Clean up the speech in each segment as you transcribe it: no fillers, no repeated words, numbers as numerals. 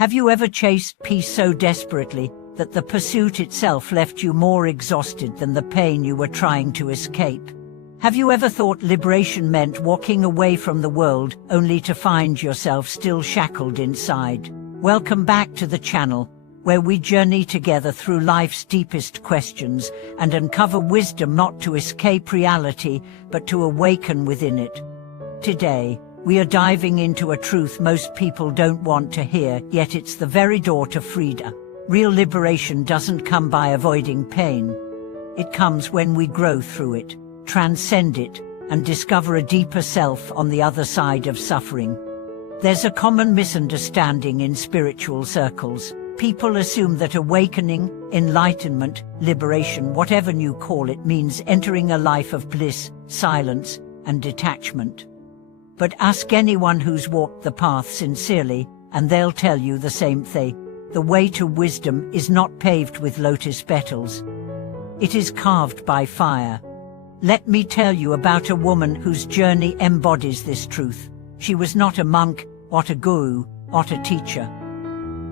Have you ever chased peace so desperately that the pursuit itself left you more exhausted than the pain you were trying to escape? Have you ever thought liberation meant walking away from the world only to find yourself still shackled inside? Welcome back to the channel, where we journey together through life's deepest questions and uncover wisdom not to escape reality, but to awaken within it. Today, we are diving into a truth most people don't want to hear, yet it's the very door to freedom. Real liberation doesn't come by avoiding pain. It comes when we grow through it, transcend it, and discover a deeper self on the other side of suffering. There's a common misunderstanding in spiritual circles. People assume that awakening, enlightenment, liberation, whatever you call it, means entering a life of bliss, silence, and detachment. But ask anyone who's walked the path sincerely, and they'll tell you the same thing. The way to wisdom is not paved with lotus petals. It is carved by fire. Let me tell you about a woman whose journey embodies this truth. She was not a monk, not a guru, not a teacher.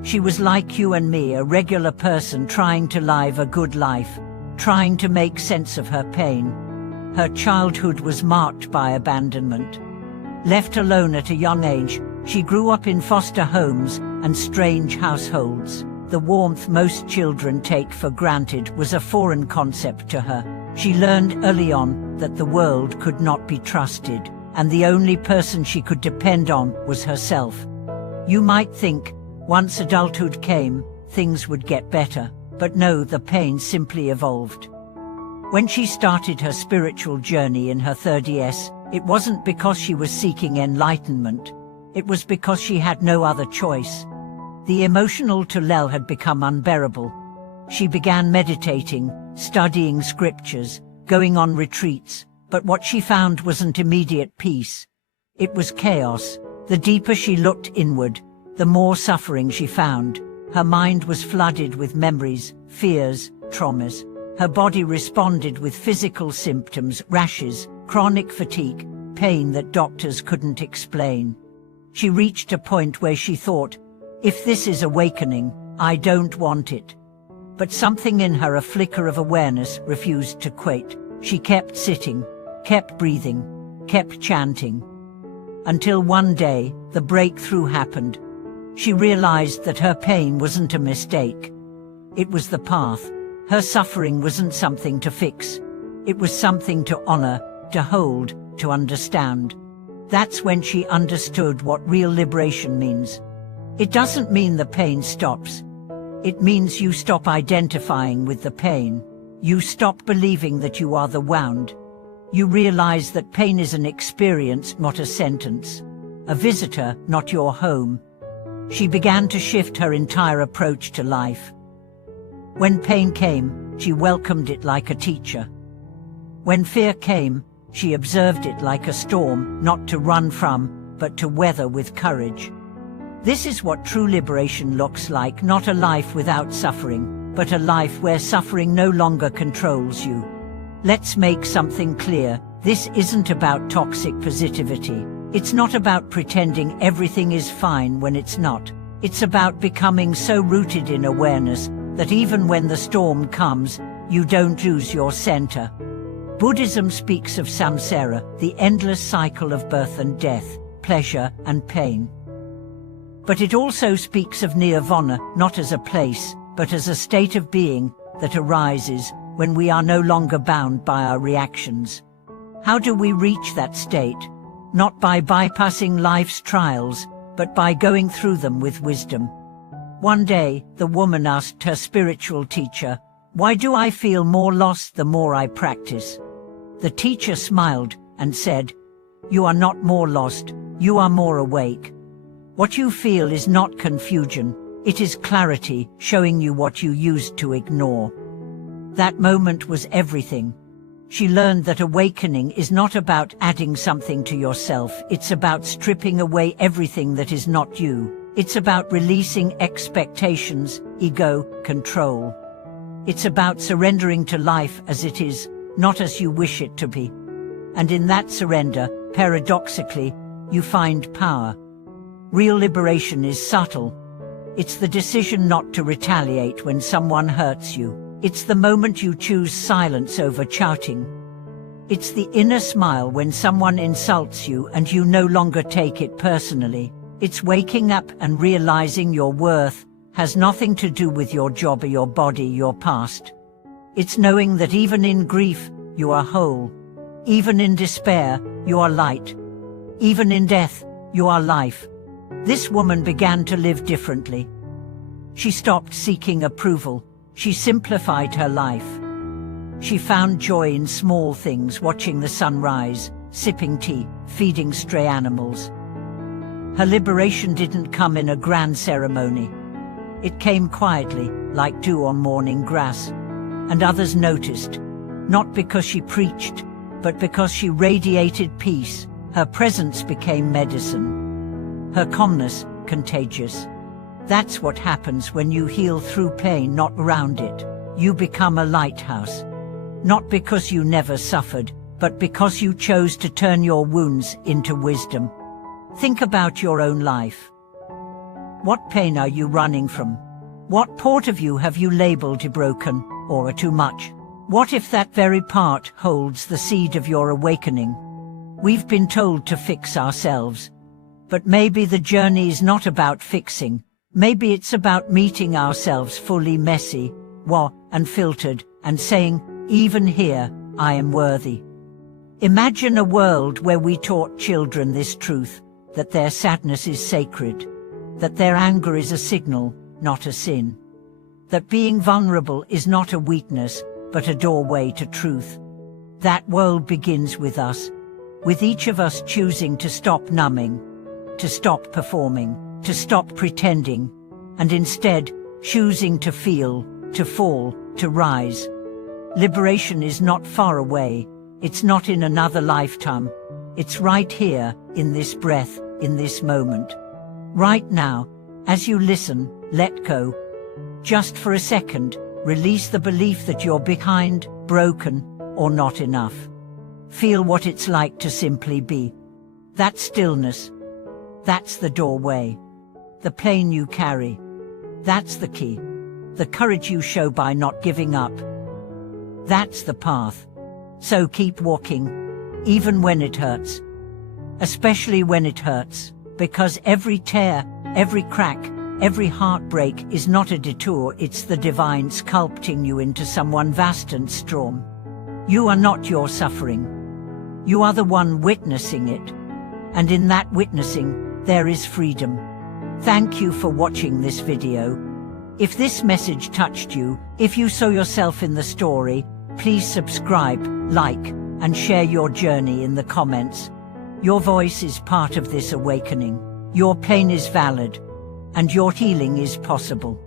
She was like you and me, a regular person trying to live a good life, trying to make sense of her pain. Her childhood was marked by abandonment. Left alone at a young age, she grew up in foster homes and strange households. The warmth most children take for granted was a foreign concept to her. She learned early on that the world could not be trusted, and the only person she could depend on was herself. You might think, once adulthood came, things would get better, but no, the pain simply evolved. When she started her spiritual journey in her 30s, it wasn't because she was seeking enlightenment. It was because she had no other choice. The emotional toil had become unbearable. She began meditating, studying scriptures, going on retreats, but what she found wasn't immediate peace. It was chaos. The deeper she looked inward, the more suffering she found. Her mind was flooded with memories, fears, traumas. Her body responded with physical symptoms, rashes, chronic fatigue, pain that doctors couldn't explain. She reached a point where she thought, if this is awakening, I don't want it. But something in her, a flicker of awareness, refused to quit. She kept sitting, kept breathing, kept chanting. Until one day, the breakthrough happened. She realized that her pain wasn't a mistake. It was the path. Her suffering wasn't something to fix. It was something to honor, to hold, to understand. That's when she understood what real liberation means. It doesn't mean the pain stops. It means you stop identifying with the pain. You stop believing that you are the wound. You realize that pain is an experience, not a sentence. A visitor, not your home. She began to shift her entire approach to life. When pain came, she welcomed it like a teacher. When fear came, she observed it like a storm, not to run from, but to weather with courage. This is what true liberation looks like, not a life without suffering, but a life where suffering no longer controls you. Let's make something clear. This isn't about toxic positivity. It's not about pretending everything is fine when it's not. It's about becoming so rooted in awareness that even when the storm comes, you don't lose your center. Buddhism speaks of samsara, the endless cycle of birth and death, pleasure and pain. But it also speaks of nirvana, not as a place, but as a state of being that arises when we are no longer bound by our reactions. How do we reach that state? Not by bypassing life's trials, but by going through them with wisdom. One day, the woman asked her spiritual teacher, "Why do I feel more lost the more I practice?" The teacher smiled and said, "You are not more lost, you are more awake. What you feel is not confusion, it is clarity showing you what you used to ignore." That moment was everything. She learned that awakening is not about adding something to yourself, it's about stripping away everything that is not you. It's about releasing expectations, ego, control. It's about surrendering to life as it is, not as you wish it to be. And in that surrender, paradoxically, you find power. Real liberation is subtle. It's the decision not to retaliate when someone hurts you. It's the moment you choose silence over shouting. It's the inner smile when someone insults you and you no longer take it personally. It's waking up and realizing your worth has nothing to do with your job or your body, your past. It's knowing that even in grief, you are whole. Even in despair, you are light. Even in death, you are life. This woman began to live differently. She stopped seeking approval. She simplified her life. She found joy in small things, watching the sun rise, sipping tea, feeding stray animals. Her liberation didn't come in a grand ceremony. It came quietly, like dew on morning grass. And others noticed, not because she preached, but because she radiated peace. Her presence became medicine. Her calmness, contagious. That's what happens when you heal through pain, not around it. You become a lighthouse. Not because you never suffered, but because you chose to turn your wounds into wisdom. Think about your own life. What pain are you running from? What part of you have you labeled broken or too much? What if that very part holds the seed of your awakening? We've been told to fix ourselves. But maybe the journey is not about fixing. Maybe it's about meeting ourselves fully, messy, raw, and filtered, and saying, even here, I am worthy. Imagine a world where we taught children this truth, that their sadness is sacred, that their anger is a signal, not a sin, that being vulnerable is not a weakness, but a doorway to truth. That world begins with us, with each of us choosing to stop numbing, to stop performing, to stop pretending, and instead choosing to feel, to fall, to rise. Liberation is not far away. It's not in another lifetime. It's right here, in this breath, in this moment. Right now, as you listen, let go. Just for a second, release the belief that you're behind, broken, or not enough. Feel what it's like to simply be. That stillness. That's the doorway. The pain you carry. That's the key. The courage you show by not giving up. That's the path. So keep walking, even when it hurts. Especially when it hurts, because every tear, every crack, every heartbreak is not a detour, it's the divine sculpting you into someone vast and strong. You are not your suffering. You are the one witnessing it. And in that witnessing, there is freedom. Thank you for watching this video. If this message touched you, if you saw yourself in the story, please subscribe, like, and share your journey in the comments. Your voice is part of this awakening. Your pain is valid, and your healing is possible.